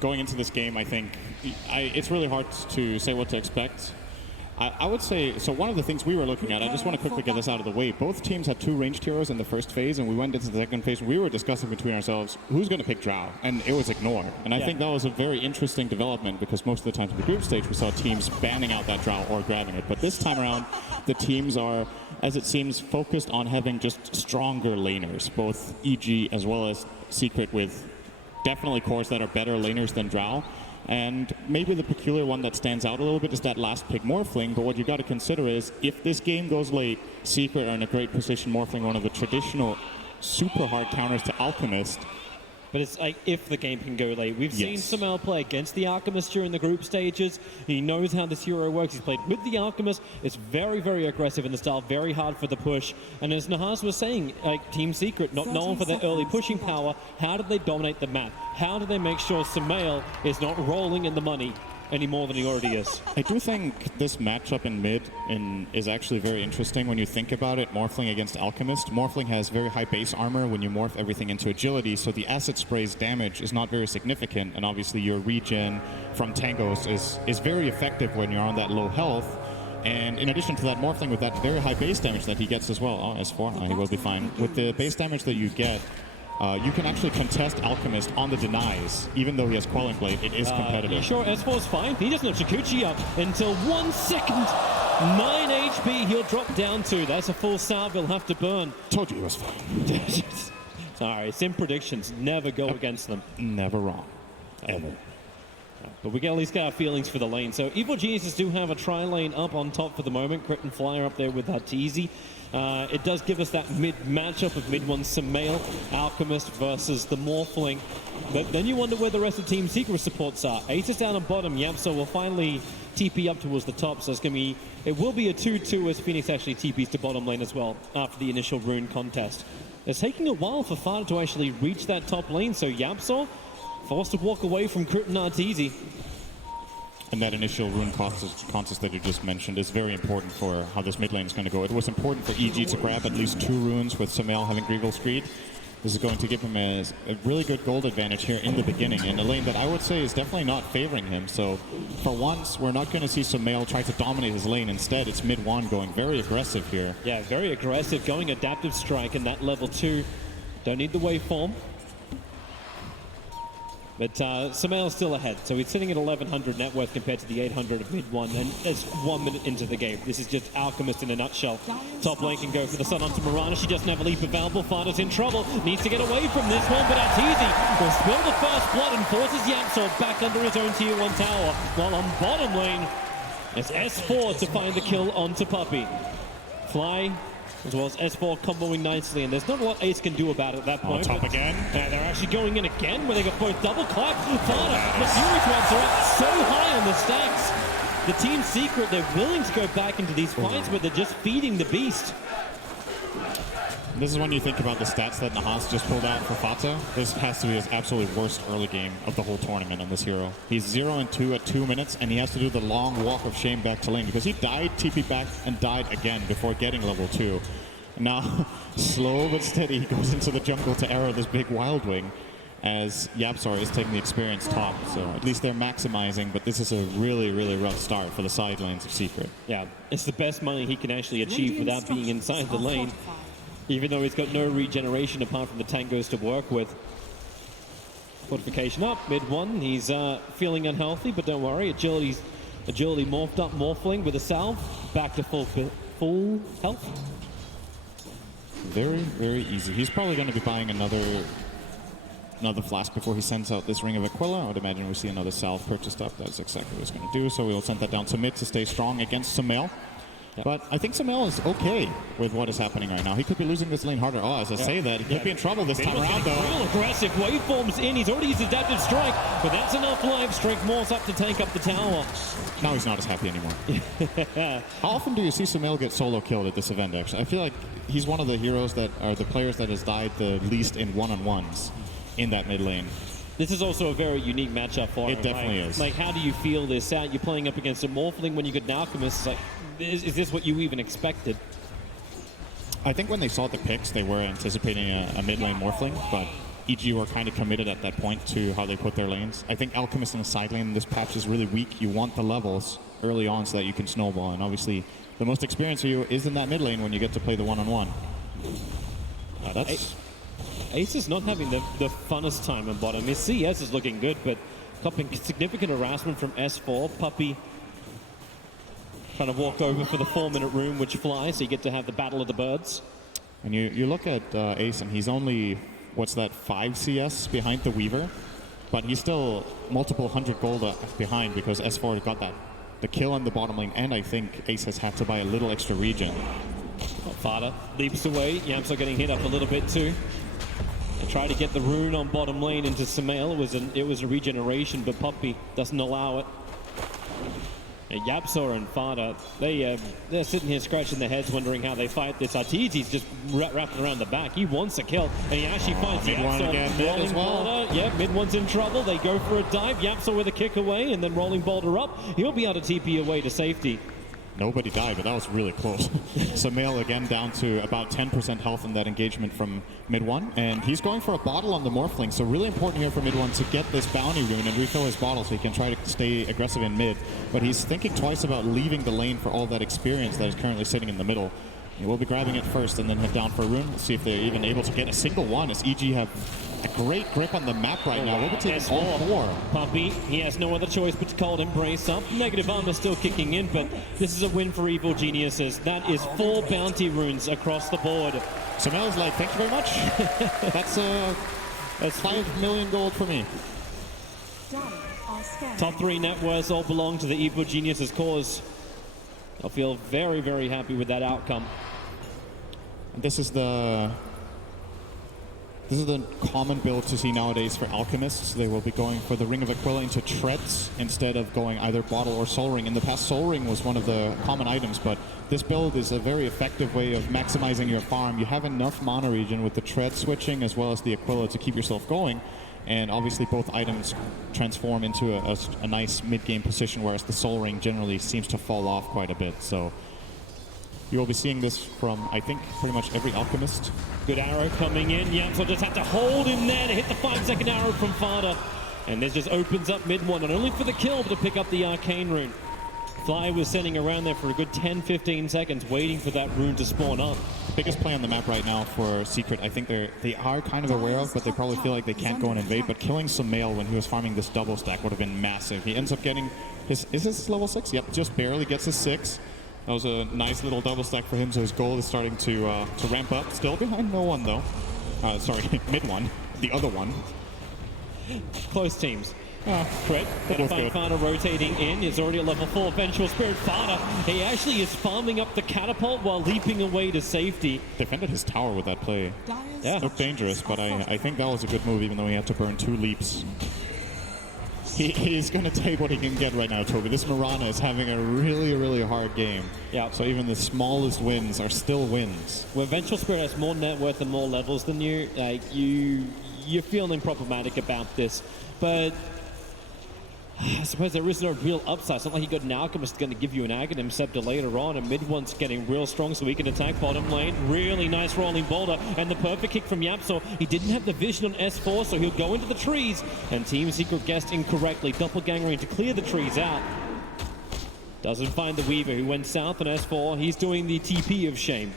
going into this game, I think it's really hard to say what to expect. I would say, so one of the things we were looking at, I just want to quickly get this out of the way. Both teams had 2 ranged heroes in the first phase, and we went into the second phase, and we were discussing between ourselves, who's going to pick Drow? And it was Ignore. And I think that was a very interesting development, because most of the times in the group stage, we saw teams banning out that Drow or grabbing it. But this time around, the teams are, as it seems, focused on having just stronger laners, both EG as well as Secret, with definitely cores that are better laners than Drow. And maybe the peculiar one that stands out a little bit is that last pick Morphling, but what you got to consider is, if this game goes late, Secret are in a great position, Morphling one of the traditional super hard counters to Alchemist. But it's like, if the game can go late. We've seen Sumail play against the Alchemist during the group stages. He knows how this hero works. He's played with the Alchemist. It's very, very aggressive in the style, very hard for the push. And as Nahas was saying, like Team Secret, not known for their early pushing power, how did they dominate the map? How do they make sure Sumail is not rolling in the money any more than he already is? I do think this matchup in mid is actually very interesting when you think about it. Morphling against Alchemist. Morphling has very high base armor when you morph everything into agility, so the acid spray's damage is not very significant, and obviously your regen from tangos is very effective when you're on that low health. And in addition to that, Morphling with that very high base damage that he gets as well. Oh, S4, he will be fine. With the base damage that you get, you can actually contest Alchemist on the denies, even though he has Quelling Blade. It is competitive. Sure, S4's fine. He doesn't have Chikuchi up until 1 second. 9 HP he'll drop down to. That's a full salve he'll have to burn. Told you he was fine. Sorry, sim predictions never go against them. Never wrong. Ever. But we can at least get our feelings for the lane. So Evil Geniuses do have a tri-lane up on top for the moment. Crit and Flyer up there with that Teasy. It does give us that mid matchup of mid one Sumail, Alchemist versus the Morphling. But then you wonder where the rest of Team Secret supports are. Ace is down on bottom. Yapso will finally TP up towards the top. So it's going to be, it will be a 2-2 as Phoenix actually TPs to bottom lane as well after the initial rune contest. It's taking a while for Fada to actually reach that top lane. So Yapso forced to walk away from Crit and Arteezy. And that initial rune contest that you just mentioned is very important for how this mid lane is going to go. It was important for EG to grab at least 2 runes with Sumail having Greevel Screed. This is going to give him a really good gold advantage here in the beginning, in a lane that I would say is definitely not favoring him. So for once, we're not going to see Sumail try to dominate his lane. Instead, it's mid 1 going very aggressive here. Yeah, very aggressive, going Adaptive Strike in that level 2. Don't need the waveform. But Sumail's still ahead, so he's sitting at 1,100 net worth compared to the 800 of mid 1, and it's 1 minute into the game. This is just Alchemist in a nutshell. Top lane can go for the sun onto Mirana. She doesn't have a leap available. Fada's in trouble. Needs to get away from this one, but Arteezy will spill the first blood and forces Yapso back under his own tier 1 tower. While on bottom lane, it's S4 to find the kill onto Puppey. Fly, as well as S4 comboing nicely, and there's not a lot Ace can do about it at that point. On top again. They're actually going in again, where they got both double clap. Fada, the Fury Threads are up so high on the stacks. The Team Secret, they're willing to go back into these fights, but they're just feeding the beast. This is when you think about the stats that Nahas just pulled out for Fata. This has to be his absolutely worst early game of the whole tournament on this hero. He's 0-2 at 2 minutes, and he has to do the long walk of shame back to lane because he died, TP back, and died again before getting level 2. And now, slow but steady, he goes into the jungle to arrow this big Wild Wing as Yapsor is taking the experience top. So at least they're maximizing, but this is a really, really rough start for the side lanes of Secret. Yeah, it's the best money he can actually achieve without being inside the lane. Even though he's got no regeneration apart from the tangos to work with. Fortification up, mid 1. He's feeling unhealthy, but don't worry. Agility morphed up, Morphling with a salve. Back to full health. Very, very easy. He's probably going to be buying another flask before he sends out this Ring of Aquila. I would imagine we see another salve purchased up. That's exactly what he's going to do. So we'll send that down to mid to stay strong against Sumail. But I think Sumail is okay with what is happening right now. He could be losing this lane harder. Oh, as I say that, he could be in trouble this time around, though. Real aggressive waveforms in. He's already used Adaptive Strike, but that's enough life. Strike Morse up to tank up the tower. Now he's not as happy anymore. How often do you see Sumail get solo killed at this event, actually? I feel like he's one of the heroes that are the players that has died the least in one-on-ones in that mid lane. This is also a very unique matchup for him. It definitely is. Like, how do you feel this out? You're playing up against a Morphling when you get an Alchemist. It's like, is this what you even expected? I think when they saw the picks, they were anticipating a mid lane Morphling, but EG were kind of committed at that point to how they put their lanes. I think Alchemist in the side lane in this patch is really weak. You want the levels early on so that you can snowball, and obviously the most experience for you is in that mid lane when you get to play the one-on-one. That's... Ace is not having the funnest time in bottom. His CS is looking good, but copping significant harassment from S4. Puppey trying to walk over for the 4-minute rune, which flies, so you get to have the battle of the birds. And you look at Ace, and he's only, what's that, 5 CS behind the Weaver, but he's still multiple 100 gold behind because S4 got the kill on the bottom lane, and I think Ace has had to buy a little extra regen. Fada leaps away. Yamso getting hit up a little bit too. They try to get the rune on bottom lane into Sumail. It was a regeneration, but Puppey doesn't allow it. And Yapsa and Fada, they're sitting here scratching their heads wondering how they fight this. Arteezy's just wrapping around the back. He wants a kill, and he actually finds Yapsa rolling boulder. Yeah, mid one's in trouble. They go for a dive. Yapsa with a kick away, and then rolling boulder up. He'll be able to TP away to safety. Nobody died, but that was really close. Sumail again down to about 10% health in that engagement from mid one, and he's going for a bottle on the Morphling, so really important here for mid one to get this bounty rune and refill his bottle so he can try to stay aggressive in mid, but he's thinking twice about leaving the lane for all that experience that is currently sitting in the middle. He will be grabbing it first and then head down for a rune. Let's see if they're even able to get a single one, as EG have a great grip on the map right now. We'll be taking all 4. Puppey, he has no other choice but to cold embrace up. Negative armor still kicking in, but this is a win for Evil Geniuses. That is 4 bounty runes across the board. Sumail's like, thank you very much. That's 5 million gold for me. Top 3 net worths all belong to the Evil Geniuses cause. I'll feel very, very happy with that outcome. And this is the common build to see nowadays for Alchemists. They will be going for the Ring of Aquila into Treads instead of going either Bottle or Soul Ring. In the past, Soul Ring was one of the common items, but this build is a very effective way of maximizing your farm. You have enough mana regen with the Tread switching as well as the Aquila to keep yourself going. And obviously both items transform into a nice mid-game position, whereas the Soul Ring generally seems to fall off quite a bit. So you will be seeing this from, I think, pretty much every Alchemist. Good arrow coming in. Yamso just had to hold him there to hit the 5-second arrow from Fada. And this just opens up mid one, not only for the kill, but to pick up the Arcane Rune. Fly was sitting around there for a good 10-15 seconds waiting for that rune to spawn up. Biggest play on the map right now for Secret, I think they are kind of aware of, but they probably feel like they can't go and invade. But killing Sumail when he was farming this double stack would have been massive. He ends up getting is his level 6? Yep, just barely gets his 6. That was a nice little double stack for him, so his goal is starting to ramp up. Still behind no one though. Sorry, mid one, the other one. Close teams. Crit, gonna find Fada rotating in. It's already a level 4 Vengeful Spirit. Fada, he actually is farming up the catapult while leaping away to safety. Defended his tower with that play. Yeah. Looked dangerous, but I think that was a good move, even though he had to burn 2 leaps. He's going to take what he can get right now, Toby. This Mirana is having a really, really hard game. Yeah. So even the smallest wins are still wins. When Vengeful Spirit has more net worth and more levels than you, you're feeling problematic about this. But I suppose there is no real upside. It's not like you got an Alchemist going to give you an Aghanim Scepter later on, and mid one's getting real strong so he can attack bottom lane. Really nice rolling boulder, and the perfect kick from Yapso. He didn't have the vision on S4, so he'll go into the trees, and Team Secret guessed incorrectly. Doppelgangering to clear the trees out. Doesn't find the Weaver, who went south on S4. He's doing the TP of shame,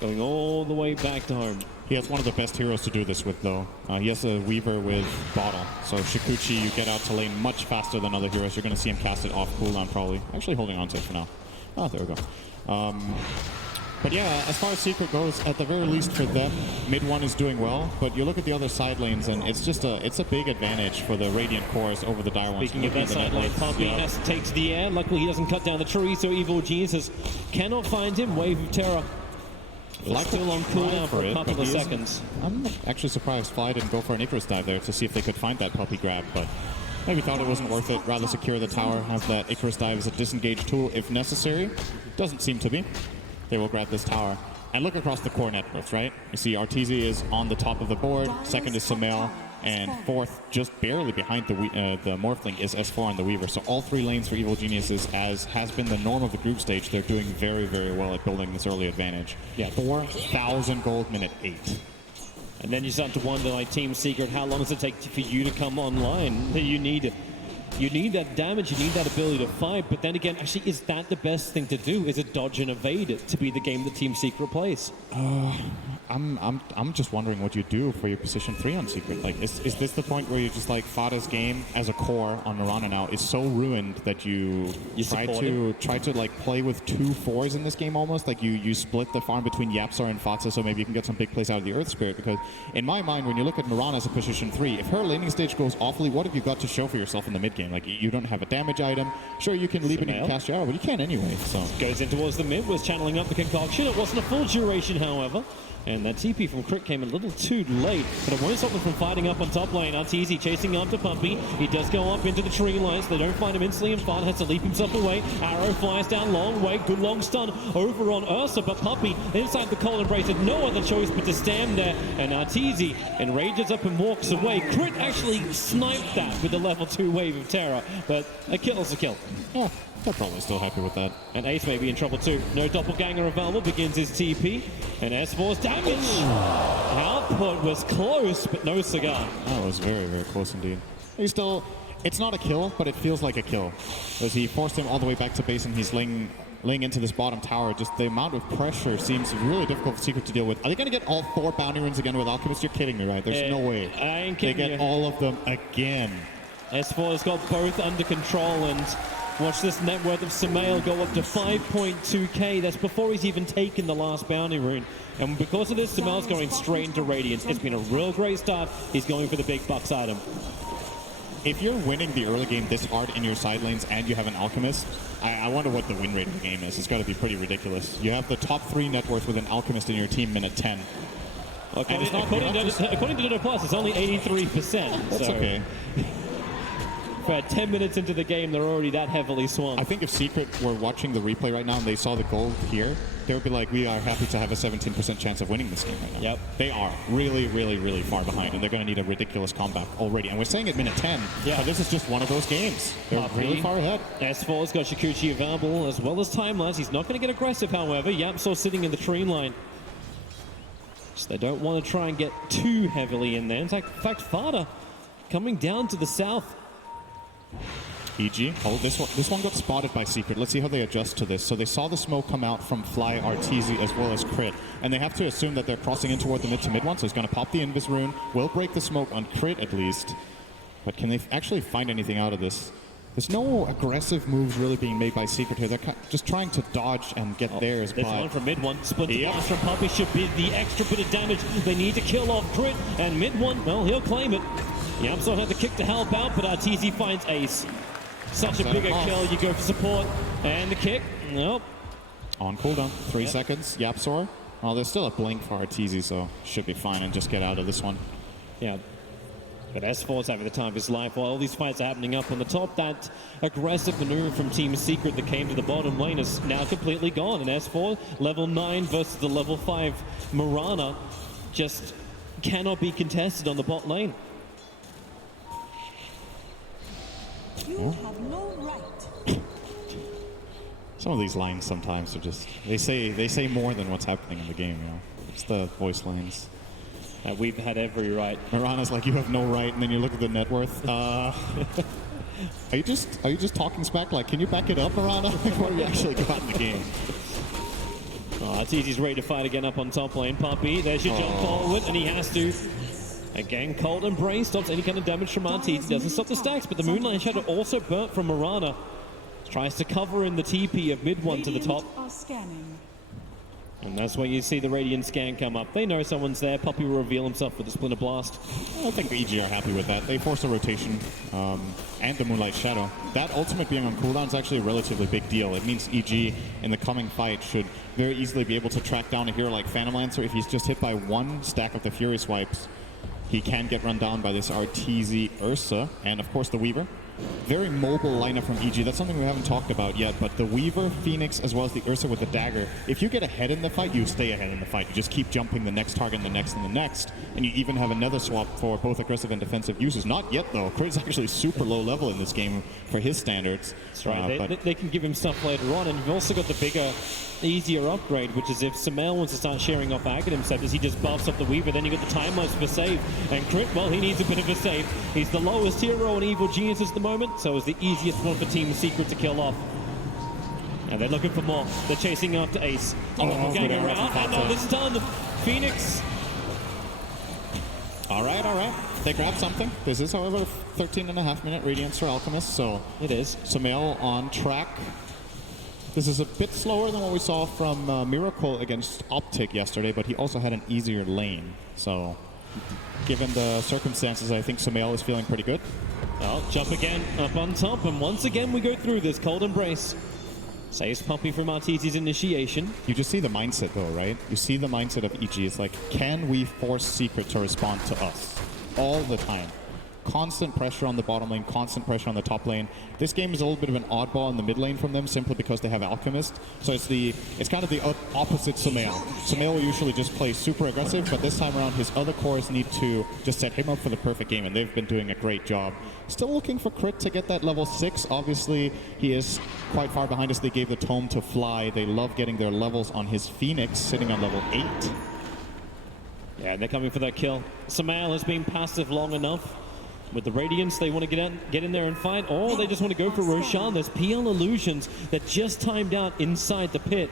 going all the way back to home. He has one of the best heroes to do this with, though. He has a Weaver with Bottle. So Shikuchi, you get out to lane much faster than other heroes. You're going to see him cast it off cooldown, probably. Actually holding on to it for now. Oh, there we go. But yeah, as far as Secret goes, at the very least for them, mid one is doing well. But you look at the other side lanes, and it's just a big advantage for the Radiant Cores over the Dire ones. Speaking of that side lane, Puppey takes the air. Luckily, he doesn't cut down the tree, so Evil Geniuses cannot find him. Wave of Terror. Still on cooldown for a couple of seconds. I'm actually surprised Fly didn't go for an Icarus dive there to see if they could find that Puppey grab, but maybe thought it wasn't worth it. Rather secure the tower, have that Icarus dive as a disengage tool if necessary. Doesn't seem to be. They will grab this tower. And look across the core networks, right? You see Arteezy is on the top of the board, second is Sumail, and fourth, just barely behind the Morphling, is S4 on the Weaver. So all 3 lanes for Evil Geniuses, as has been the norm of the group stage, they're doing very, very well at building this early advantage. Yeah, 4,000 gold minute 8. And then you start to wonder, like Team Secret, how long does it take for you to come online? You need that damage, you need that ability to fight, but then again, actually, is that the best thing to do? Is it dodge and evade it to be the game that Team Secret plays? I'm just wondering what you do for your position 3 on Secret. Like, is this the point where you just like Fada's game as a core on Mirana now is so ruined that you try to like play with 2 4s in this game almost? Like you split the farm between Yapsar and Fatsa so maybe you can get some big plays out of the Earth Spirit, because in my mind, when you look at Mirana as a position 3, if her laning stage goes awfully, what have you got to show for yourself in the mid game? Like, you don't have a damage item. Sure, you can leap in and cast your arrow, but you can't anyway. So goes in towards the mid, was channeling up the concoction. It wasn't a full duration, however. And that TP from Crit came a little too late, but it won't stop them from fighting up on top lane. Arteezy chasing after Puppey. He does go up into the tree lines. They don't find him instantly, and Fad has to leap himself away. Arrow flies down long way. Good long stun over on Ursa, but Puppey inside the cold embrace had no other choice but to stand there. And Arteezy enrages up and walks away. Crit actually sniped that with the level 2 wave of terror, but a kill is a kill. yeah, they're probably still happy with that. And Ace may be in trouble too. No doppelganger available, begins his TP. And S4's damage. Output was close, but no cigar. That was very, very close indeed. He's still, it's not a kill, but it feels like a kill. Because he forced him all the way back to base and he's laying into this bottom tower. Just the amount of pressure seems really difficult for Secret to deal with. Are they going to get all 4 bounty runes again with Alchemist? You're kidding me, right? There's no way. I ain't they kidding get you. all of them again. S4 has got both under control, and watch this net worth of Samael go up to 5.2k. That's before he's even taken the last bounty rune. And because of this, Samael's going straight into Radiance. It's been a real great start. He's going for the big bucks item. If you're winning the early game this hard in your side lanes and you have an Alchemist, I wonder what the win rate of the game is. It's got to be pretty ridiculous. You have the top 3 net worth with an Alchemist in your team minute 10. According to Dota Plus, it's only 83%. That's okay. For 10 minutes into the game, they're already that heavily swung. I think if Secret were watching the replay right now and they saw the gold here, they would be like, we are happy to have a 17% chance of winning this game right now. Yep. They are really, really, really far behind, and they're going to need a ridiculous comeback already. And we're saying at minute 10, yeah. But this is just one of those games. They're really far ahead. S4's got Shikuchi available, as well as Timelines. He's not going to get aggressive, however. Yapsor sitting in the tree line. So they don't want to try and get too heavily in there. In fact, Fada coming down to the south. EG. Oh, this one got spotted by Secret. Let's see how they adjust to this. So they saw the smoke come out from Fly, Arteezy, as well as Crit. And they have to assume that they're crossing in toward the mid to mid one. So he's going to pop the Invis rune. Will break the smoke on Crit at least. But can they actually find anything out of this? There's no aggressive moves really being made by Secret here. They're just trying to dodge and get theirs. There's one from mid one. Split blast from Puppey should be the extra bit of damage they need to kill off Crit. And mid one, well, he'll claim it. Yapsor had the kick to help out, but Arteezy finds Ace. Such a bigger kill. You go for support. And the kick. Nope. On cooldown. 3 seconds. Yapsor. Well, there's still a blink for Arteezy, so should be fine and just get out of this one. Yeah. But S4's having the time of his life while all these fights are happening up on the top. That aggressive maneuver from Team Secret that came to the bottom lane is now completely gone. And S4, level 9 versus the level 5 Mirana, just cannot be contested on the bot lane. You have no right. Some of these lines sometimes are just they say more than what's happening in the game, you know. It's the voice lines. We've had every right. Mirana's like, you have no right, and then you look at the net worth. Are you just talking smack? Like, can you back it up, Mirana? Before you actually go out in the game. Arteezy's ready to fight again up on top lane. Puppey, there's your jump forward, and he has to. Again, Cold Embrace stops any kind of damage from Arteezy. Doesn't stop the stacks, but the Moonlight Shadow also burnt from Mirana. Tries to cover in the TP of mid one to the top. And that's where you see the Radiant scan come up. They know someone's there. Puppey will reveal himself with the Splinter Blast. I think EG are happy with that. They force a rotation and the Moonlight Shadow. That ultimate being on cooldown is actually a relatively big deal. It means EG in the coming fight should very easily be able to track down a hero like Phantom Lancer. If he's just hit by one stack of the Fury Swipes, he can get run down by this Arteezy Ursa and, of course, the Weaver. very mobile lineup from EG. That's something we haven't talked about yet, but the Weaver, Phoenix, as well as the Ursa with the dagger, if you get ahead in the fight, you stay ahead in the fight. You just keep jumping the next target, and the next, and the next, and you even have another swap for both aggressive and defensive uses. Not yet, though. Crit's actually super low level in this game for his standards. That's right. They can give him stuff later on, and you've also got the bigger, easier upgrade, which is if Sumail wants to start sharing off Aghanim Scepters, he just buffs up the Weaver, then you got the time lapse for save. And Crit, well, he needs a bit of a save. He's the lowest hero in Evil Geniuses at the moment, so it's the easiest one for Team Secret to kill off. And they're looking for more. They're chasing after Ace. Getting around, and no, this is done. Phoenix. All right. They grabbed something. This is, however, a 13.5-minute Radiance for Alchemist, so it is. Sumail on track. This is a bit slower than what we saw from Miracle against Optic yesterday, but he also had an easier lane. So, given the circumstances, I think Sumail is feeling pretty good. Oh, jump again, up on top, and once again we go through this cold embrace. Saves Puppey from Arteezy's initiation. You just see the mindset, though, right? You see the mindset of EG. It's like, can we force Secret to respond to us? All the time. Constant pressure on the bottom lane, constant pressure on the top lane. This game is a little bit of an oddball in the mid lane from them, simply because they have Alchemist. So it's kind of the opposite Sumail. Sumail will usually just play super aggressive, but this time around his other cores need to just set him up for the perfect game, and they've been doing a great job. Still looking for Crit to get that level 6. Obviously, he is quite far behind us. They gave the Tome to Fly. They love getting their levels on his Phoenix, sitting on level 8. Yeah, they're coming for that kill. Sumail has been passive long enough. With the Radiance, they want to get in there and fight, or they just want to go for Roshan. There's PL Illusions that just timed out inside the pit.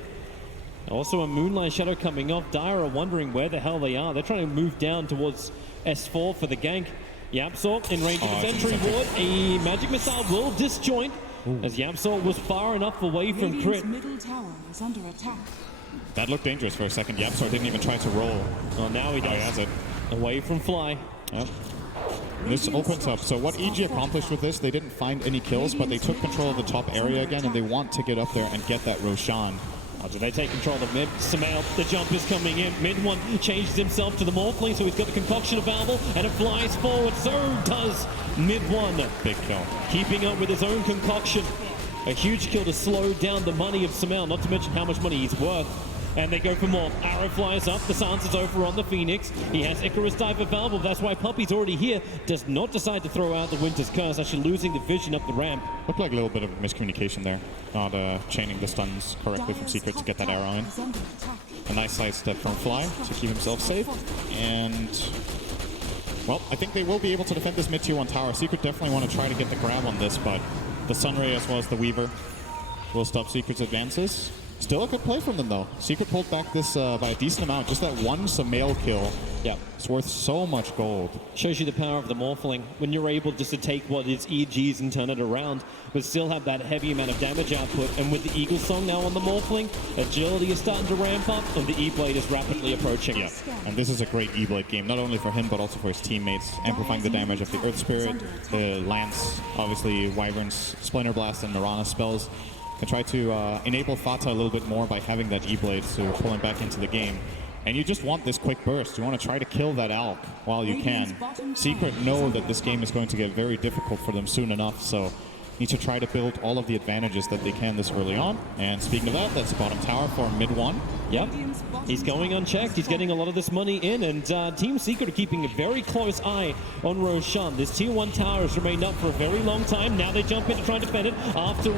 Also a Moonlight Shadow coming off. Dire are wondering where the hell they are. They're trying to move down towards S4 for the gank. Yapsor in range of his entry ward. A magic missile will disjoint. As Yapsor was far enough away from Crit. Middle tower is under attack. That looked dangerous for a second. Yapsor didn't even try to roll. Oh, now he does. He has it. Away from Fly. Yep. This opens up. So what EG accomplished with this, they didn't find any kills, but they took control of the top area again, and they want to get up there and get that Roshan. Oh, do they take control of mid? Sumail, the jump is coming in. Mid one changes himself to the Morphling, so he's got the concoction available, and it flies forward. So does mid one. Big kill. Keeping up with his own concoction. A huge kill to slow down the money of Sumail, not to mention how much money he's worth. And they go for more. Arrow flies up. The silence is over on the Phoenix. He has Icarus Dive available. That's why Puppey's already here. Does not decide to throw out the Winter's Curse, actually losing the vision up the ramp. Looked like a little bit of miscommunication there. Not chaining the stuns correctly from Secret to get that arrow in. A nice sidestep from Fly to keep himself safe. And, well, I think they will be able to defend this mid tier 1 tower. Secret definitely want to try to get the grab on this, but the Sunray as well as the Weaver will stop Secret's advances. Still a good play from them, though. Secret pulled back this by a decent amount. Just that one Sumail kill. Yeah, it's worth so much gold. Shows you the power of the Morphling when you're able just to take what is EG's and turn it around, but still have that heavy amount of damage output. And with the Eagle Song now on the Morphling, agility is starting to ramp up, and the E-Blade is rapidly approaching. Yeah, and this is a great E-Blade game, not only for him, but also for his teammates, amplifying the damage of the Earth Spirit, the Lance, obviously Wyvern's Splinter Blast, and Mirana spells. Can try to enable Fata a little bit more by having that E-Blade to pull him back into the game. And you just want this quick burst. You want to try to kill that Alk while you can. Secret know that this game is going to get very difficult for them soon enough, so need to try to build all of the advantages that they can this early on. And speaking of that, that's bottom tower for mid one. Yep, he's going unchecked. He's getting a lot of this money in, and Team Secret are keeping a very close eye on Roshan. This tier 1 tower has remained up for a very long time. Now they jump in to try and defend it. After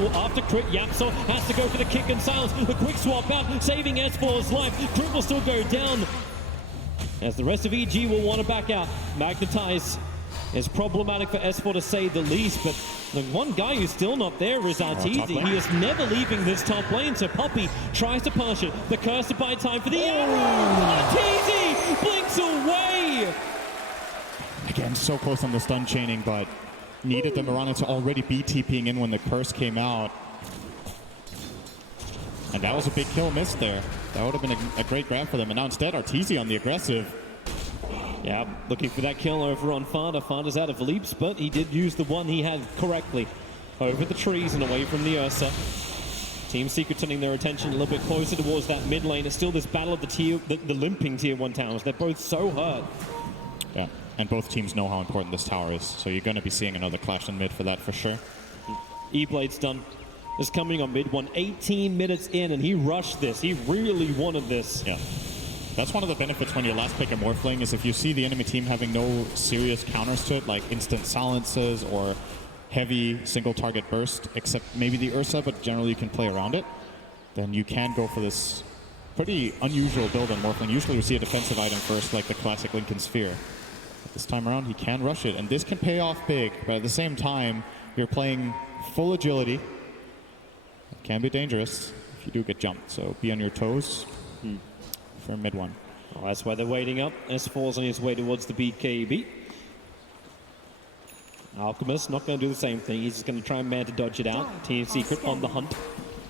Crit, Yapsor has to go for the kick and silence. The quick swap out, saving S4's life. Crit will still go down, as the rest of EG will want to back out. Magnetize is problematic for S4 to say the least, but the one guy who's still not there is Arteezy. He is never leaving this top lane, so Puppey tries to punish it. The curse to buy time for the arrow. Arteezy blinks away. Again, so close on the stun chaining, but needed the Mirana to already be TPing in when the curse came out. And that was a big kill missed there. That would have been a great grab for them. And now instead, Arteezy on the aggressive. Yeah, looking for that kill over on Fada. Fada's out of leaps, but he did use the one he had correctly. Over the trees and away from the Ursa. Team Secret turning their attention a little bit closer towards that mid lane. It's still this battle of the limping tier 1 towers. They're both so hurt. Yeah. And both teams know how important this tower is. So you're going to be seeing another clash in mid for that for sure. E-Blade's done. Is coming on mid one, 18 minutes in, and he rushed this. He really wanted this. Yeah. That's one of the benefits when you last pick a Morphling is if you see the enemy team having no serious counters to it, like instant silences or heavy single target burst, except maybe the Ursa, but generally you can play around it, then you can go for this pretty unusual build on Morphling. Usually we see a defensive item first, like the classic Lincoln Sphere. But this time around, he can rush it, and this can pay off big, but at the same time, you're playing full agility. It can be dangerous if you do get jumped, so be on your toes for mid one. Well, that's why they're waiting up. S4's on his way towards the BKB. Alchemist not going to do the same thing. He's just going to try and man to dodge it out. Team Secret on the hunt.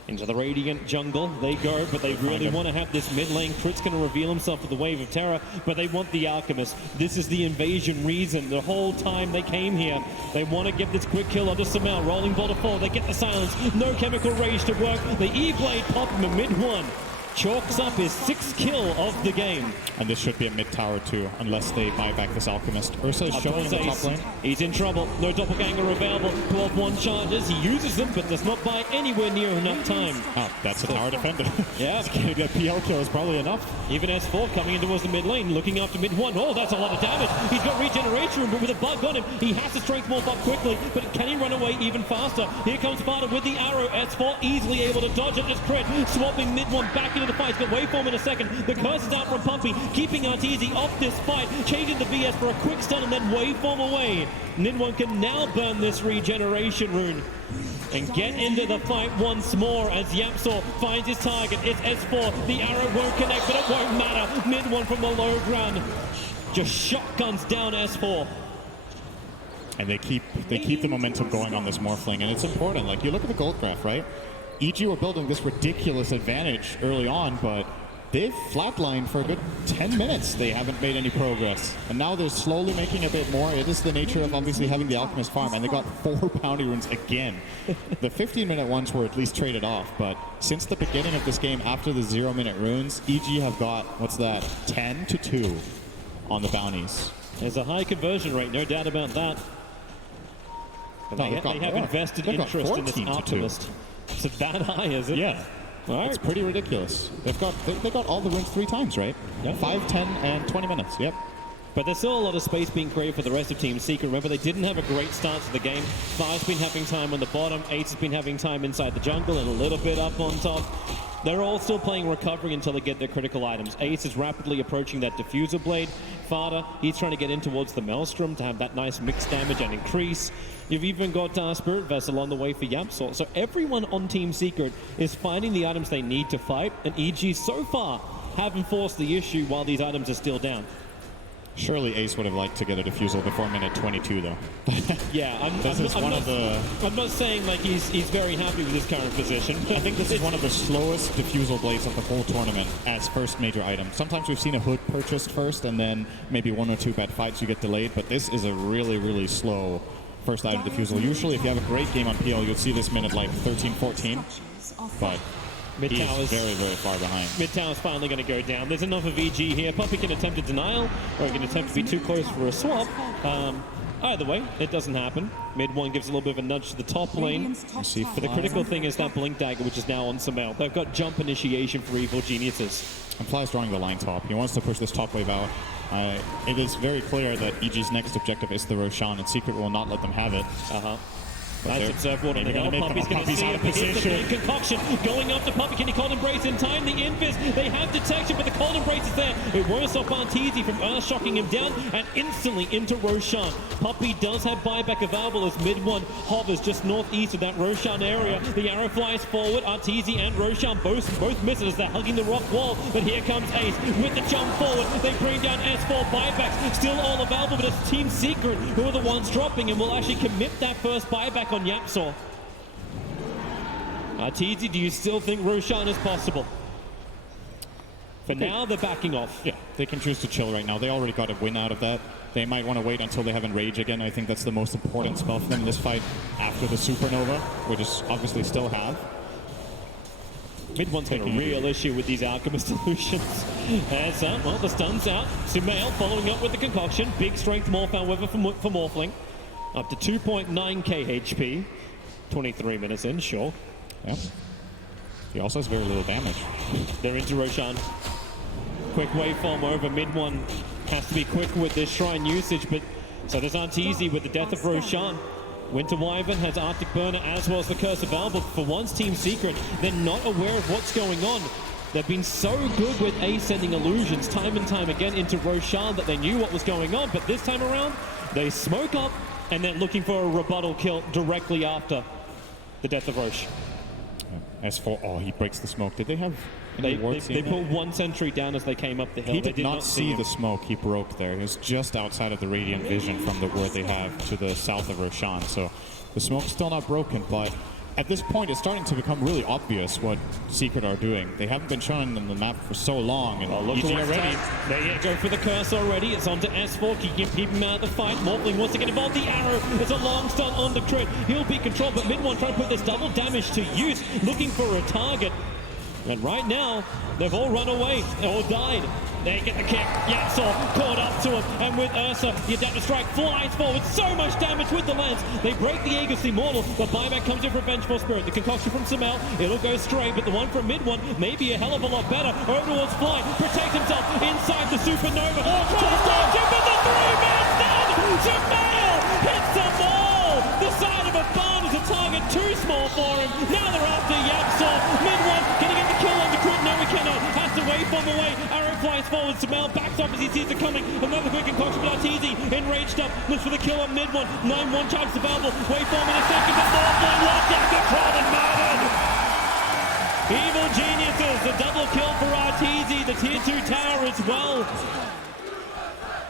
Into the Radiant jungle they go, but they really want to have this mid lane. Crit's going to reveal himself with the Wave of Terror, but they want the Alchemist. This is the invasion reason. The whole time they came here, they want to get this quick kill onto Samel. Rolling ball to fall, they get the silence. No Chemical Rage to work. The E-Blade pop him in mid one. Chalks up his 6th kill of the game. And this should be a mid tower too, unless they buy back this Alchemist. Ursa is showing in the top lane. He's in trouble. No doppelganger available. 12-1 charges. He uses them, but does not buy anywhere near enough time. Oh, that's a tower defender. Yeah. That PL kill is probably enough. Even S4 coming in towards the mid lane, looking after mid one. Oh, that's a lot of damage. He's got regeneration, but with a bug on him, he has to strength morph up quickly, but can he run away even faster? Here comes Farta with the arrow. S4 easily able to dodge it as Crit, swapping mid one back into the fight. He's got waveform in a second. The curse is out from Pumpy, keeping Arteezy off this fight, changing the VS for a quick stun and then waveform away. Mid one can now burn this regeneration rune and get into the fight once more as Yapsor finds his target. It's S4. The arrow won't connect, but it won't matter. Mid one from the low ground just shotguns down S4. And they keep the momentum going on this Morphling, and it's important. Like, you look at the gold graph, right? EG were building this ridiculous advantage early on, but they've flatlined for a good 10 minutes. They haven't made any progress. And now they're slowly making a bit more. It is the nature of obviously having the Alchemist farm, and they got 4 bounty runes again. The 15-minute ones were at least traded off, but since the beginning of this game, after the 0-minute runes, EG have got, what's that, 10-2 on the bounties. There's a high conversion rate, no doubt about that. But they have invested interest in this Alchemist. Is it that high, is it? Yeah. All right. It's pretty ridiculous. They got all the runes 3 times, right? Yeah. 5, 10, and 20 minutes. Yep. But there's still a lot of space being created for the rest of Team Secret. Remember, they didn't have a great start to the game. Five's been having time on the bottom. Ace has been having time inside the jungle and a little bit up on top. They're all still playing recovery until they get their critical items. Ace is rapidly approaching that diffuser blade. Farta, he's trying to get in towards the Maelstrom to have that nice mixed damage and increase. You've even got Spirit Vessel on the way for Yapsor. So everyone on Team Secret is finding the items they need to fight, and EG so far haven't forced the issue while these items are still down. Surely Ace would have liked to get a defusal before minute 22, though. Yeah, I'm not saying like he's very happy with his current position. I think this is one of the slowest defusal blades of the whole tournament as first major item. Sometimes we've seen a hood purchased first, and then maybe 1 or 2 bad fights you get delayed, but this is a really, really slow first item defusal. Usually if you have a great game on PL, you'll see this minute like 13, 14, but Mid he's very, very far behind. Mid tower's finally going to go down. There's enough of EG here. Puppy can attempt a denial, or he can attempt to be too close for a swap. Either way, it doesn't happen. Mid one gives a little bit of a nudge to the top lane. See, But the critical thing is that Blink Dagger, which is now on Samel. They've got jump initiation for Evil Geniuses. And Fly's drawing the line top. He wants to push this top wave out. It is very clear that EG's next objective is the Roshan, and Secret will not let them have it. Nice observed water on the hill. Puppy's going to see it. Hits the main concoction. Going up to Puppy. Can he cold embrace in time? The invis. They have detection, but the cold embrace is there. It won't stop Arteezy from shocking him down and instantly into Roshan. Puppy does have buyback available as mid one hovers just northeast of that Roshan area. The arrow flies forward. Arteezy and Roshan both miss it as they're hugging the rock wall. But here comes Ace with the jump forward. They bring down S4 buybacks. Still all available, but it's Team Secret who are the ones dropping and will actually commit that first buyback on Yapsor. Arteezy, do you still think Roshan is possible? For now, they're backing off. Yeah, they can choose to chill right now. They already got a win out of that. They might want to wait until they have Enrage again. I think that's the most important spell for them in this fight after the Supernova, which is obviously still have. Mid-one's got a real issue with these Alchemist illusions. As, well, the stun's out. Sumail following up with the concoction. Big strength morph, however, for Morphling. Up to 2.9k HP. 23 minutes in, sure. Yep. He also has very little damage. They're into Roshan. Quick waveform over. Mid-one has to be quick with this shrine usage, but so does Arteezy with the death of Roshan. Winter Wyvern has Arctic Burner as well as the Curse of Val, but for once Team Secret, they're not aware of what's going on. They've been so good with sending illusions time and time again into Roshan that they knew what was going on, but this time around, they smoke up and then looking for a rebuttal kill directly after the death of Roche. S4, oh, he breaks the smoke. Did they have They pulled one sentry down as they came up the hill. He did not see the smoke he broke there. He was just outside of the radiant vision from the word they have to the south of Roshan. So the smoke's still not broken, but at this point it's starting to become really obvious what Secret are doing. They haven't been shown on the map for so long, and look EG already. There you go for the curse already. It's on to S4. Keep him out of the fight. Morphling wants to get involved. The arrow. It's a long stun on the crit. He'll be controlled, but mid-one trying to put this double damage to use, looking for a target. And right now, they've all run away or died. They get the kick. Yapsor caught up to him. And with Ursa, the adaptive strike flies forward. So much damage with the lance. They break the Aegis Immortal. The buyback comes in for Vengeful Spirit. The concoction from Sumail. It'll go straight, but the one from mid-one may be a hell of a lot better. Over towards Fly. Protects himself inside the Supernova. Tries to dodge him, but the three-man stand. Sumail hits them all. The side of a barn is a target too small for him. Now they're after Yapsor. Mid-one. Can he get the kill on the crit? No, he cannot. Has to wave from away. Arrow flies forward. Sumail backs up as he sees it coming. Another quick concoction, but Arteezy enraged up. Looks for the kill on mid-one. 9-1 charge available. Waveform in a second. But Morphling locked down, controlled and murdered. Evil Geniuses. The double kill for Arteezy. The tier 2 tower as well.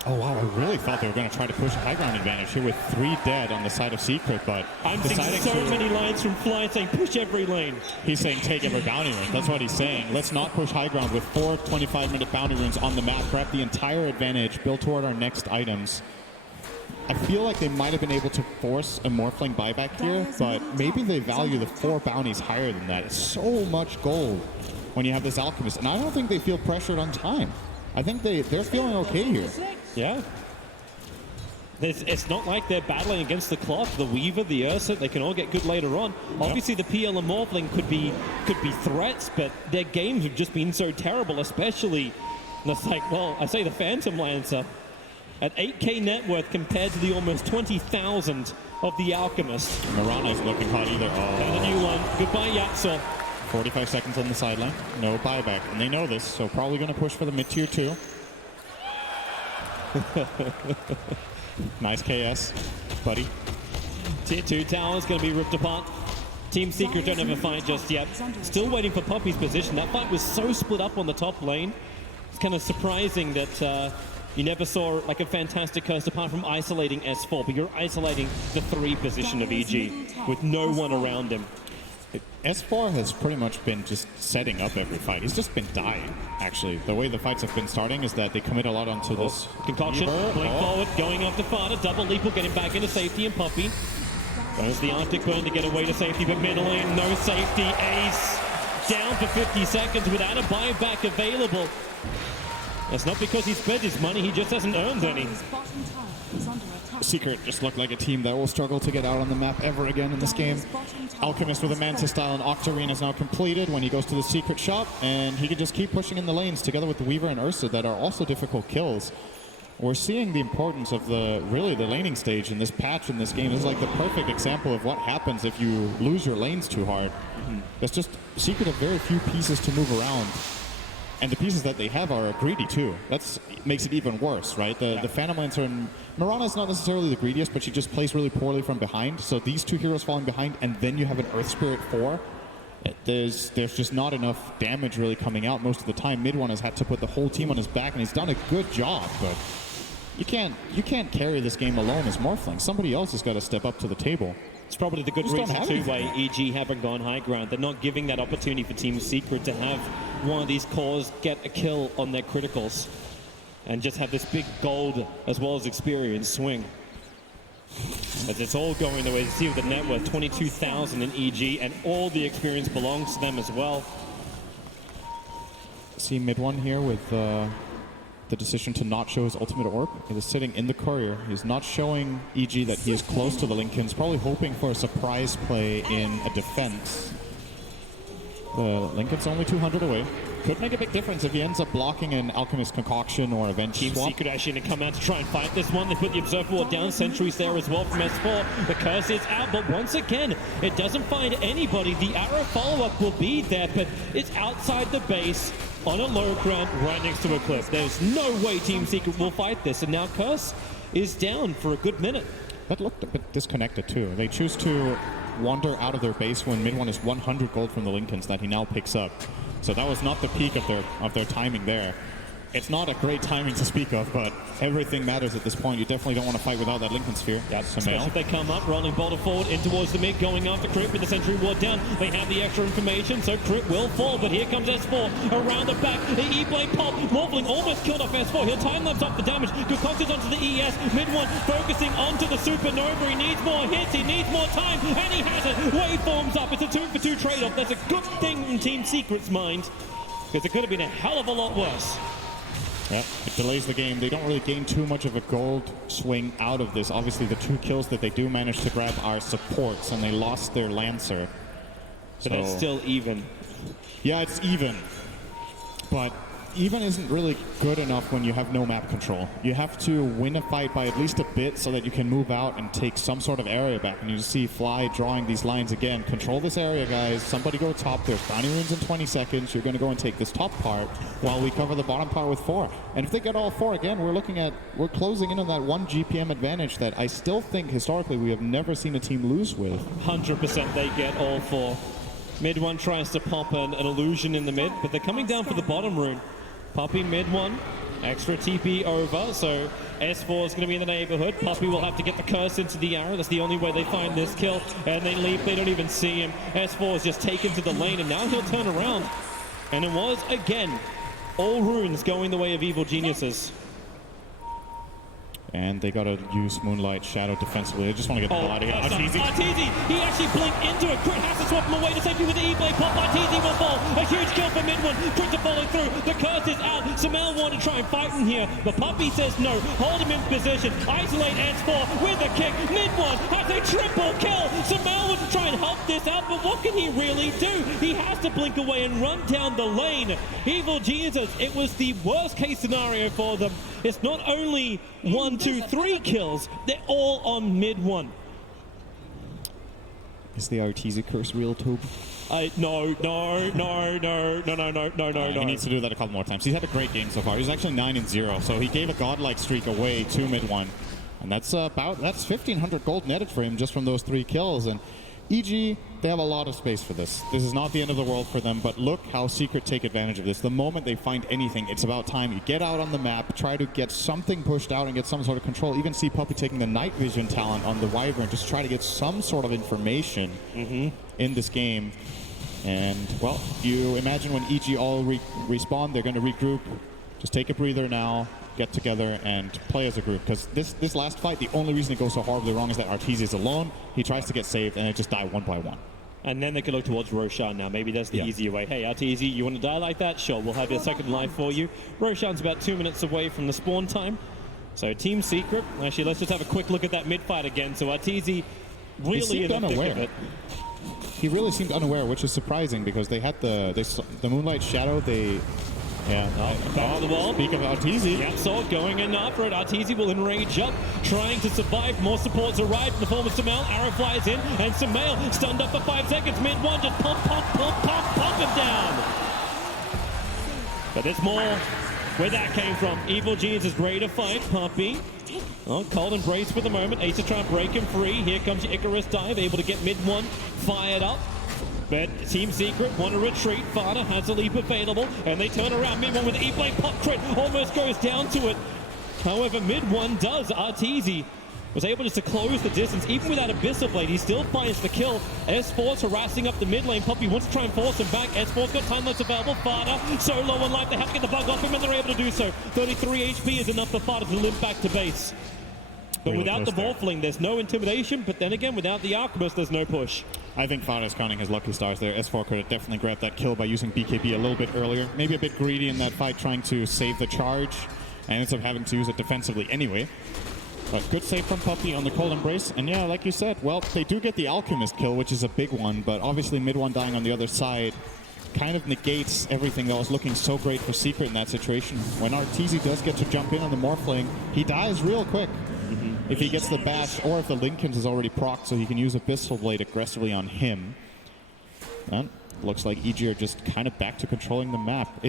Oh wow, I really thought they were going to try to push a high ground advantage here with 3 dead on the side of Secret, but I'm seeing so many lines from Fly saying push every lane. He's saying take every bounty rune. That's what he's saying. Let's not push high ground with 4 25-minute bounty runes on the map. Grab the entire advantage, build toward our next items. I feel like they might have been able to force a Morphling buyback here, but maybe they value the 4 bounties higher than that. It's so much gold when you have this Alchemist, and I don't think they feel pressured on time. I think they're feeling okay here. Yeah. It's not like they're battling against the clock, the Weaver, the Ursa. They can all get good later on. Obviously, the PL and Morphling could be threats, but their games have just been so terrible, especially, it's like, well, I say the Phantom Lancer. At 8k net worth compared to the almost 20,000 of the Alchemist. Mirana's looking hot either. Oh. And a new one. Goodbye, Yapsor. 45 seconds on the sideline. No buyback. And they know this, so probably going to push for the mid-tier 2. Nice KS, buddy. Tier 2 tower is going to be ripped apart. Team Secret don't have a fight just yet. Still waiting for Puppy's position. That fight was so split up on the top lane. It's kind of surprising that you never saw like a fantastic curse apart from isolating S4, but you're isolating the 3 position of EG with no one around him. S4 has pretty much been just setting up every fight. He's just been dying, actually. The way the fights have been starting is that they commit a lot onto this. Concoction, pulling forward, going after Fada. Double leap will get him back into safety, and Puppy. There's the Arctic Burn to get away to safety, but middle lane, no safety. Ace down for 50 seconds without a buyback available. That's not because he spent his money, he just hasn't earned any. Secret just looked like a team that will struggle to get out on the map ever again in this game. Alchemist with a Mantis style and Octarine is now completed when he goes to the Secret shop, and he can just keep pushing in the lanes together with the Weaver and Ursa that are also difficult kills. We're seeing the importance of the laning stage in this patch in this game. This is like the perfect example of what happens if you lose your lanes too hard. That's just Secret have very few pieces to move around. And the pieces that they have are greedy too. That makes it even worse, right? The Phantom Lancer and Mirana is not necessarily the greediest, but she just plays really poorly from behind. So these 2 heroes falling behind, and then you have an Earth Spirit 4. There's just not enough damage really coming out most of the time. Mid-one has had to put the whole team on his back, and he's done a good job. But you can't carry this game alone as Morphling. Somebody else has got to step up to the table. It's probably the good reason too why EG haven't gone high ground. They're not giving that opportunity for Team Secret to have one of these cores get a kill on their criticals and just have this big gold as well as experience swing. As it's all going the way you see with the net worth, 22,000 in EG, and all the experience belongs to them as well. see mid one here with the decision to not show his ultimate orb. He is sitting in the courier. He's not showing EG that he is close to the Lincolns, probably hoping for a surprise play in a defense. The Lincoln's only 200 away. Could make a big difference if he ends up blocking an Alchemist Concoction or a Venge Team swap. Secret actually going to come out to try and fight this one. They put the Observer Ward down. Sentries there as well from S4. The curse is out, but once again, it doesn't find anybody. The arrow follow-up will be there, but it's outside the base on a low ground right next to a cliff. There's no way Team Secret will fight this, and now Curse is down for a good minute. That looked a bit disconnected too. They choose to wander out of their base when mid one is 100 gold from the Lincolns that he now picks up. So that was not the peak of their timing there. It's not a great timing to speak of, but everything matters at this point. You definitely don't want to fight without that Lincoln Sphere. Yeah, especially if they come up, rolling boulder forward in towards the mid, going after Crit with the Sentry Ward down. They have the extra information, so Crit will fall, but here comes S4 around the back. The E-Blade pop, Morphling almost killed off S4. He'll time-lapse off the damage. Concocted onto the ES, mid one focusing onto the Supernova. He needs more hits, he needs more time, and he has it. Waveforms up. It's a 2-for-2 trade-off. That's a good thing in Team Secret's mind, because it could have been a hell of a lot worse. Yeah, it delays the game. They don't really gain too much of a gold swing out of this. Obviously, the 2 kills that they do manage to grab are supports, and they lost their Lancer. But it's still even. Yeah, it's even. But even isn't really good enough when you have no map control. You have to win a fight by at least a bit so that you can move out and take some sort of area back. And you see Fly drawing these lines again. Control this area, guys. Somebody go top. There's bounty runes in 20 seconds. You're going to go and take this top part while we cover the bottom part with 4. And if they get all 4 again, we're closing in on that 1 GPM advantage that I still think historically we have never seen a team lose with. 100% they get all 4. Mid one tries to pop an illusion in the mid, but they're coming down for the bottom rune. Puppey mid one, extra TP over, so S4 is going to be in the neighborhood. Puppey will have to get the curse into the arrow. That's the only way they find this kill, and they leap. They don't even see him. S4 is just taken to the lane, and now he'll turn around. And it was, again, all runes going the way of Evil Geniuses. And they gotta use Moonlight Shadow defensively. They just want to get the hell out of here. Arteezy, he actually blinked into it. Crit has to swap him away to safety with the E-Blade pop. Arteezy will fall. A huge kill for mid one. Crit to follow through. The curse is out. Samel wanted to try and fight him here, but Puppey says no. Hold him in position. Isolate S4 with a kick. Mid one has a triple kill. Samel would try and help this out, but what can he really do? He has to blink away and run down the lane. Evil Geniuses, it was the worst case scenario for them. It's not only 1, 2, 3 kills, they're all on mid one. Is the Arteezy curse real, Tobe? No. He needs to do that a couple more times. He's had a great game so far. He's actually 9-0, so he gave a godlike streak away to mid one. And that's 1,500 gold netted for him just from those 3 kills. And EG, they have a lot of space for this. This is not the end of the world for them, but look how Secret take advantage of this. The moment they find anything, it's about time. You get out on the map, try to get something pushed out and get some sort of control. Even see Puppey taking the night vision talent on the Wyvern, just try to get some sort of information in this game. And, well, you imagine when EG all respawn, they're going to regroup. Just take a breather now, get together, and play as a group. Because this last fight, the only reason it goes so horribly wrong is that Arteezy is alone. He tries to get saved, and it just died 1 by 1. And then they could look towards Roshan now. Maybe that's the easier way. Hey, Arteezy, you want to die like that? Sure, we'll have your second life for you. Roshan's about 2 minutes away from the spawn time. So Team Secret, actually, let's just have a quick look at that mid-fight again. So Arteezy really in the thick of it. He really seemed unaware, which is surprising because they had the Moonlight Shadow. Back to the wall. Speak of Arteezy. Yep, so going in after it. Arteezy will enrage up, trying to survive. More supports arrive in the form of Samel. Arrow flies in, and Samel stunned up for 5 seconds. Mid one, just pump him down. But there's more where that came from. Evil Genius is ready to fight. Puppey. Oh, cold embrace for the moment. Ace to try and break him free. Here comes your Icarus dive, able to get mid one fired up. But Team Secret want to retreat. Fada has a leap available, and they turn around. Mid one with E-Blade pop crit, almost goes down to it. However, mid one does. Arteezy was able just to close the distance. Even without Abyssal Blade, he still finds the kill. S4's harassing up the mid lane. Puppey wants to try and force him back. S4's got time lapse available. Fada so low on life, they have to get the bug off him, and they're able to do so. 33 HP is enough for Fada to limp back to base. But really without the close ball there. fling, there's no intimidation. But then again, without the Alchemist, there's no push. I think Fada's counting his lucky stars there. S4 could have definitely grabbed that kill by using BKB a little bit earlier. Maybe a bit greedy in that fight, trying to save the charge, and ends up having to use it defensively anyway. But good save from Puppy on the Cold Embrace. And yeah, like you said, well, they do get the Alchemist kill, which is a big one, but obviously mid one dying on the other side kind of negates everything that was looking so great for Secret in that situation. When Arteezy does get to jump in on the Morphling, he dies real quick. If he gets the bash, or if the Linken's is already procced, so he can use Abyssal Blade aggressively on him. And looks like EG are just kind of back to controlling the map.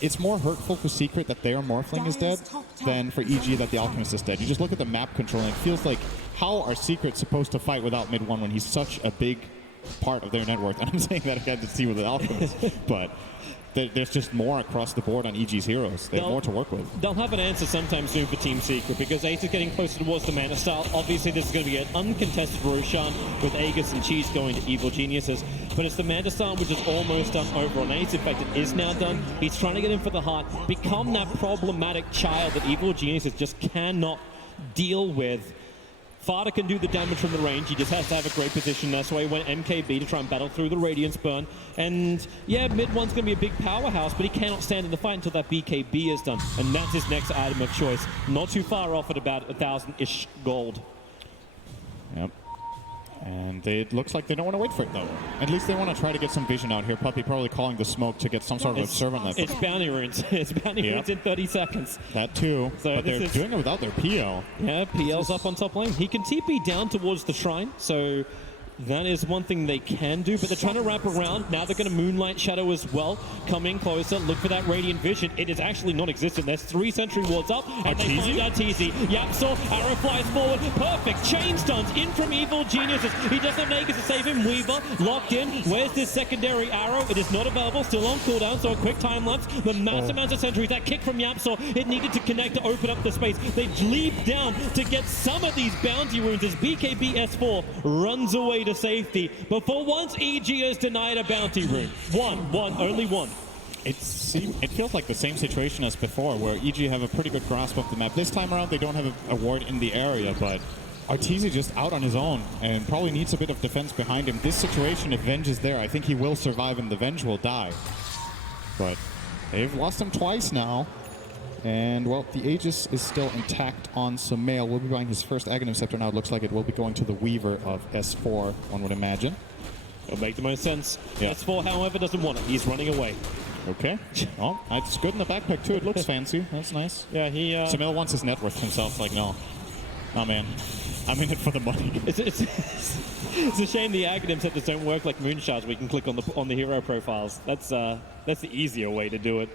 It's more hurtful for Secret that their Morphling is dead than for EG that the Alchemist is dead. You just look at the map controlling. It feels like, how are Secret supposed to fight without mid one when he's such a big part of their net worth? And I'm saying that again to see with the Alchemist, but there's just more across the board on EG's heroes. They have more to work with. They'll have an answer sometime soon for Team Secret because Ace is getting closer towards the mana style. Obviously, this is going to be an uncontested Roshan with Aegis and Cheese going to Evil Geniuses. But it's the mana style which is almost done over on Ace. In fact, it is now done. He's trying to get in for the heart, become that problematic child that Evil Geniuses just cannot deal with. Fada can do the damage from the range. He just has to have a great position. That's why he went MKB to try and battle through the Radiance Burn. And yeah, mid one's going to be a big powerhouse, but he cannot stand in the fight until that BKB is done. And that's his next item of choice. Not too far off at about 1,000-ish gold. Yep. And it looks like they don't want to wait for it, though. At least they want to try to get some vision out here. Puppy probably calling the smoke to get some sort of observant left. It's bounty runes. It's bounty runes in 30 seconds. That too. So but they're doing it without their PL. Yeah, PL's up on top lane. He can TP down towards the shrine, so that is one thing they can do, but they're trying to wrap around. Now they're going to Moonlight Shadow as well. Come in closer, look for that Radiant Vision. It is actually non-existent. There's 3 Sentry Wards up, and they find Arteezy. Yapsor, arrow flies forward. Perfect. Chain stuns in from Evil Geniuses. He doesn't have Nagus to save him. Weaver locked in. Where's this secondary arrow? It is not available. Still on cooldown, so a quick time lapse. The massive amounts of sentries. That kick from Yapsor, it needed to connect to open up the space. They leap down to get some of these bounty runes as BKB S4 runs away to safety. But for once, EG is denied a bounty rune. Only one. It feels like the same situation as before, where EG have a pretty good grasp of the map. This time around, they don't have a ward in the area, but Arteezy just out on his own and probably needs a bit of defense behind him. This situation, if Venge is there, I think he will survive and the Venge will die. But they've lost him twice now. And, well, the Aegis is still intact on Sumail. Will be buying his first Aghanim Scepter now. It looks like it will be going to the Weaver of S4, one would imagine. It'll make the most sense. Yeah. S4, however, doesn't want it. He's running away. Okay. Oh, it's good in the backpack, too. It looks fancy. That's nice. Yeah, Sumail wants his net worth himself. It's like, no. Oh, man. I'm in it for the money. It's a shame the Aghanim Scepters don't work like Moonshards. We can click on the hero profiles. That's the easier way to do it.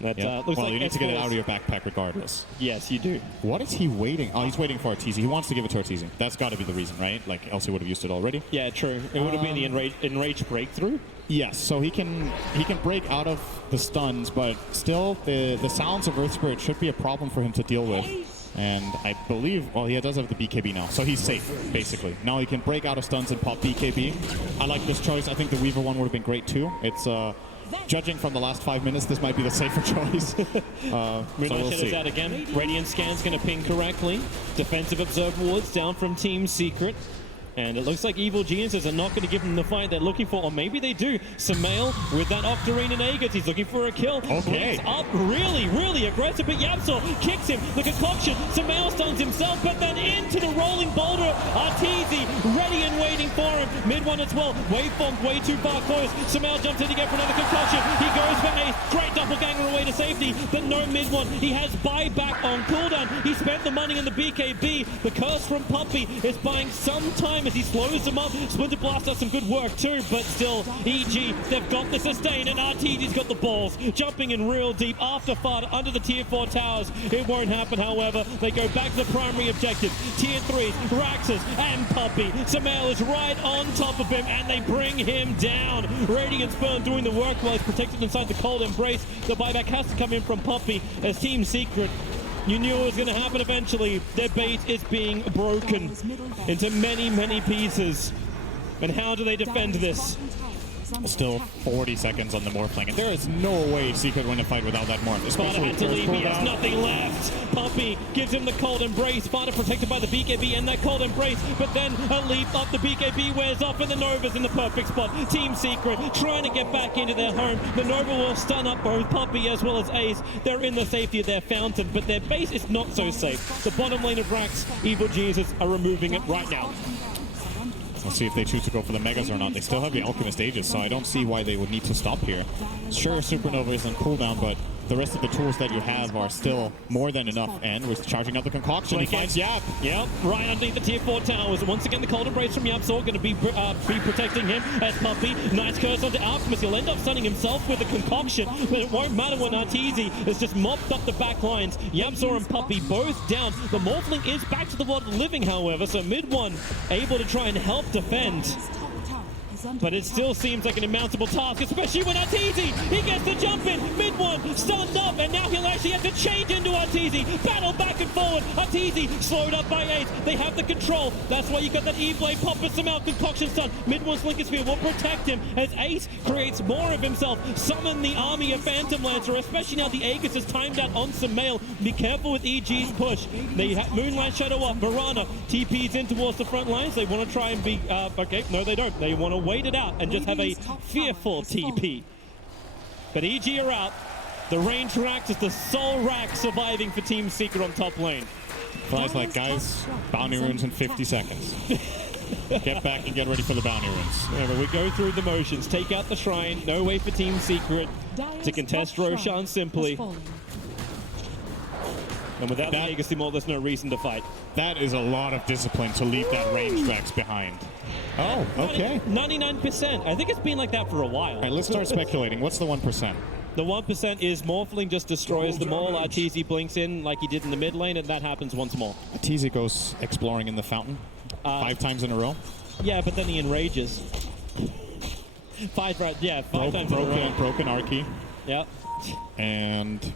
That, looks well, like you need to get it out of your backpack regardless. Yes, you do. What is he waiting? Oh, he's waiting for Arteezy. He wants to give it to Arteezy. That's got to be the reason, right? Like, else he would have used it already. Yeah, true. It would have been the enrage breakthrough. Yes, so he can break out of the stuns, but still, the sounds of Earth Spirit should be a problem for him to deal with. And I believe, well, he does have the BKB now, so he's safe, basically. Now he can break out of stuns and pop BKB. I like this choice. I think the Weaver one would have been great, too. It's, judging from the last 5 minutes, this might be the safer choice. So we'll see. Out again. Radiant Scan's going to ping correctly. Defensive Observe Wards down from Team Secret. And it looks like Evil Geniuses are not going to give them the fight they're looking for, or maybe they do. Sumail with that Octarine and Aegis. He's looking for a kill. Okay. Breaks up really, really aggressive, but Yapsor kicks him. The concoction. Sumail stuns himself, but then into the rolling boulder. Arteezy ready and waiting for him. Mid one as well. Waveform way too far close. Sumail jumps in to get for another concoction. He goes for Ace. Great doppelganger away to safety, but no mid one. He has buyback on cooldown. He spent the money on the BKB. The curse from Puppy is buying some time as he slows them up. Splinter Blast does some good work too, but still, EG, they've got the sustain, and Arteezy's got the balls. Jumping in real deep after FUD under the tier 4 towers. It won't happen, however. They go back to the primary objective. Tier 3s, Raxus, and Puppy. Sumail is right on top of him, and they bring him down. Radiant Burn doing the work while he's protected inside the Cold Embrace. The buyback has to come in from Puppy as Team Secret. You knew it was going to happen eventually. Their base is being broken into many, many pieces. And how do they defend this? Still 40 seconds on the Morphling, and there is no way Secret win a fight without that Morph, Sparta especially had to with leave. He has cooldown. nothing left. Puppy gives him the cold embrace. Sparta protected by the BKB and that cold embrace, but then a leap up. The BKB wears off, and the Nova's in the perfect spot. Team Secret trying to get back into their home. The Nova will stun up both Puppy as well as Ace. They're in the safety of their fountain, but their base is not so safe. The bottom lane of Rax, Evil Geniuses are removing it right now. Let's see if they choose to go for the Megas or not. They still have the Alchemist Aegis, so I don't see why they would need to stop here. Sure, Supernova is on cooldown, but the rest of the tools that you have are still more than enough. And we're charging out the concoction. He finds Yap. Yep, right underneath the tier 4 towers. Once again, the cold embrace from Yapsor going to be protecting him as Puppy. Nice curse onto Alchemist. He'll end up stunning himself with the concoction, but it won't matter when Arteezy has just mopped up the back lines. Yapsor and Puppy both down. The Morphling is back to the world of living, however, so mid one able to try and help defend. But it still seems like an insurmountable task, especially when Arteezy, he gets the jump in, mid one, stunned up, and now he'll actually have to change into Arteezy. Battle back and forward. Arteezy slowed up by Ace. They have the control. That's why you got that E-Blade pop with some out concoction stun. Mid one's Lincoln Sphere will protect him as Ace creates more of himself. Summon the army of Phantom Lancer, especially now the Aegis is timed out on some mail. Be careful with EG's push. They have Moonlight Shadow up. Marana TP's in towards the front lines. They want to try and be, okay, no they don't. They want to wait it out and just have a fearful TP. But EG are out. The range Rax is the sole Rax surviving for Team Secret on top lane. Flies like, guys, bounty runes in 50 seconds. Get back and get ready for the bounty runes. Yeah, but we go through the motions. Take out the shrine. No way for Team Secret to contest Roshan simply. And without the Aegis Immortal, there's no reason to fight. That is a lot of discipline to leave that range Rax behind. Oh, okay. 99%. I think it's been like that for a while. All right, let's start speculating. What's the 1%? The 1% is Morphling just destroys them all. Arteezy blinks in like he did in the mid lane, and that happens once more. Arteezy goes exploring in the fountain 5 times in a row. Yeah, but then he enrages. five times in a row. Broken Archie. Yeah. And,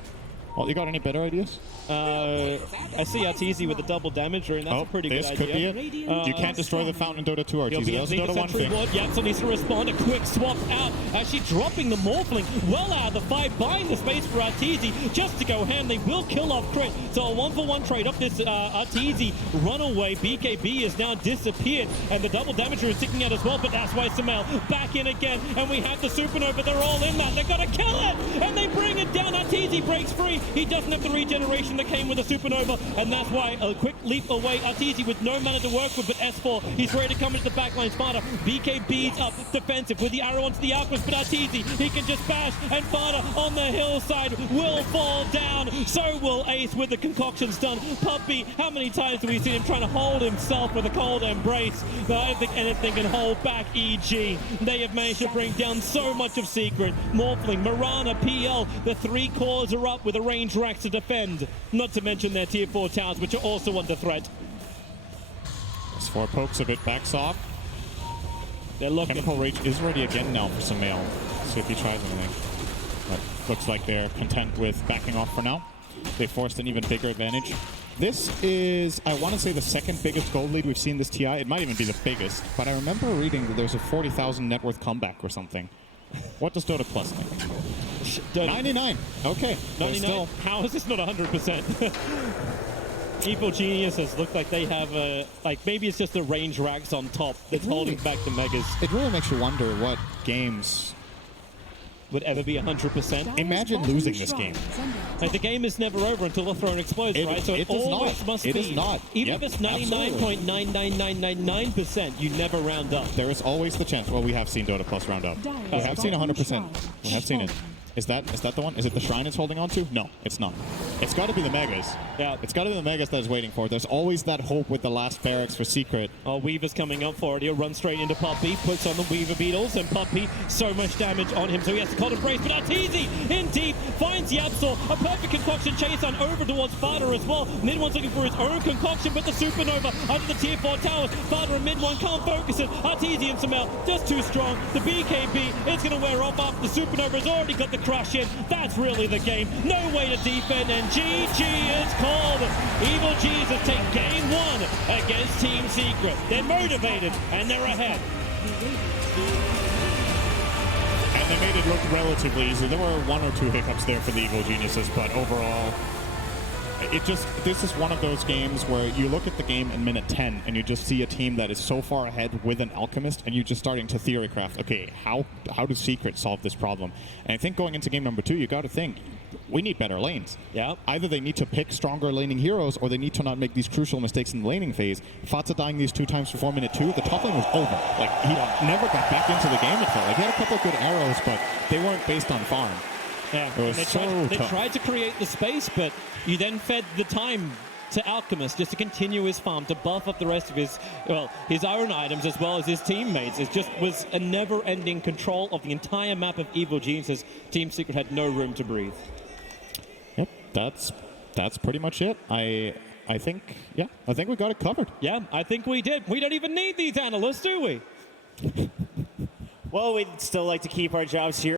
well, you got any better ideas? I see Arteezy with a double damage ring. That's a pretty good idea. This could be it. You can't destroy the fountain in Dota 2, Arteezy. That's Dota 1 thing. Yapsor needs to respond. A quick swap out. Actually dropping the Morphling well out of the fight, buying the space for Arteezy just to go ham. They will kill off Crit. So a 1-for-1 trade off this Arteezy runaway. BKB has now disappeared, and the double damager is ticking out as well, but that's why Samel back in again, and we have the Supernova. They're all in that. They've got to kill it, and they bring it down. Arteezy breaks free. He doesn't have the regeneration that came with the Supernova, and that's why a quick leap away. Arteezy with no mana to work with, but S4, he's ready to come into the backline. Sparta, BKB's up defensive with the arrow onto the Alchemist, but Arteezy, he can just bash, and Sparta on the hillside will fall down. So will Ace with the concoction stun. Puppy, how many times have we seen him trying to hold himself with a cold embrace? But I don't think anything can hold back EG. They have managed to bring down so much of Secret. Morphling, Marana, PL, the 3 cores are up with a range Rax to defend. Not to mention their tier 4 towers, which are also under threat. S4 pokes a bit, backs off. They're looking. Chemical Rage is ready again now for some mail. See if he tries anything. But looks like they're content with backing off for now. They forced an even bigger advantage. This is, I want to say, the second biggest gold lead we've seen this TI. It might even be the biggest, but I remember reading that there's a 40,000 net worth comeback or something. What does Dota Plus think? 99. Okay. 99. How is this not 100%? Evil Geniuses look like they have a, like maybe it's just the range Rax on top that's holding back the Megas. It really makes you wonder what games would ever be 100%. Imagine losing this game. Like, the game is never over until the throne explodes, right? So it always must be. It is not. Even if it's 99.99999%, you never round up. There is always the chance. Well, we have seen Dota Plus round up. We have seen 100%. We have seen it. Is that the one? Is it the Shrine it's holding on to? No, it's not. It's got to be the Megas. Yeah. It's got to be the Megas that is waiting for it. There's always that hope with the last barracks for Secret. Oh, Weaver's coming up for it. He'll run straight into Puppy, puts on the Weaver Beetles, and Puppy, so much damage on him, so he has to cold embrace. But Arteezy in deep finds Yapsor. A perfect concoction chase on over towards Sparta as well. Mid one's looking for his own concoction, but the Supernova under the tier 4 towers. Sparta and mid one can't focus it. Arteezy and Samel just too strong. The BKB, it's going to wear off after the Supernova has already got the crush in. That's really the game. No way to defend, and GG is called. Evil Jesus take game 1 against Team Secret. They're motivated, and they're ahead. and they made it look relatively easy. There were 1 or 2 hiccups there for the Evil Geniuses, but overall, this is one of those games where you look at the game in minute 10 and you just see a team that is so far ahead with an Alchemist, and you're just starting to theory craft, okay, how do Secret solve this problem? And I think going into game number 2, you got to think, we need better lanes. Yeah. Either they need to pick stronger laning heroes, or they need to not make these crucial mistakes in the laning phase. Fatsa dying these 2 times before minute 2, the top lane was over. Like, he never got back into the game, it felt like. He had a couple of good arrows, but they weren't based on farm. Yeah, it was they tried to create the space, but you then fed the time to Alchemist just to continue his farm, to buff up the rest of his own items as well as his teammates. It just was a never-ending control of the entire map of Evil Geniuses. Team Secret had no room to breathe. Yep, that's pretty much it. I think we got it covered. Yeah, I think we did. We don't even need these analysts, do we? Well, we'd still like to keep our jobs here.